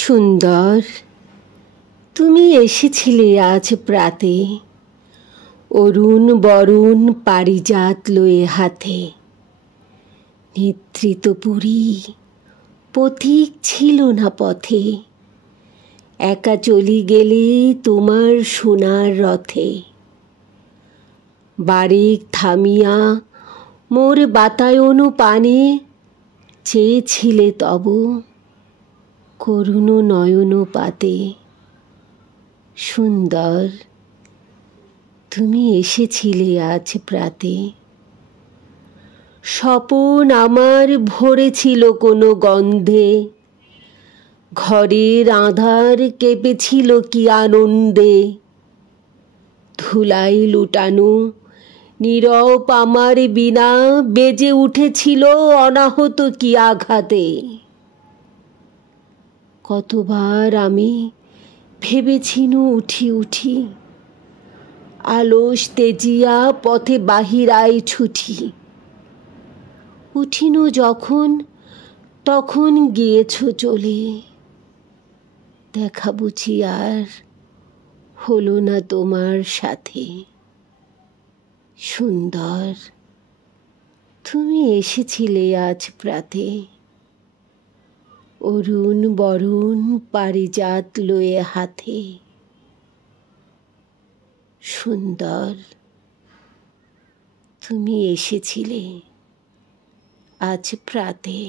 সুন্দর, তুমি এসেছিলে আজ প্রাতে, অরুণ বরুণ পারিজাত লয়ে হাতে। নিদ্রিত পুরী পথিক ছিল না পথে, একা চলি গেলে তোমার সোনার রথে। বারেক থামিয়া মোর বাতায়ন পানে, চেয়েছিলে তব করুণ নয়ন পাতে। সুন্দর, তুমি এসেছিলে আজ প্রাতে। স্বপন আমার ভরেছিল কোনো গন্ধে, ঘরের আঁধার কেঁপেছিল কি আনন্দে। ধুলাই লুটানো নীরব আমার বীণা বেজে উঠেছিল অনাহত কি আঘাতে। কতবার আমি ভেবেছিনু উঠি উঠি, আলস তেজিয়া পথে বাহিরাই ছুটি। উঠিনু যখন তখন গিয়েছ চলে, দেখা বুঝি আর হলো না তোমার সাথে। সুন্দর, তুমি এসেছিলে আজ প্রাতে, অরুণ বরুণ পারিজাত লয়ে হাতে। সুন্দর, তুমি এসেছিলে আজ প্রাতে।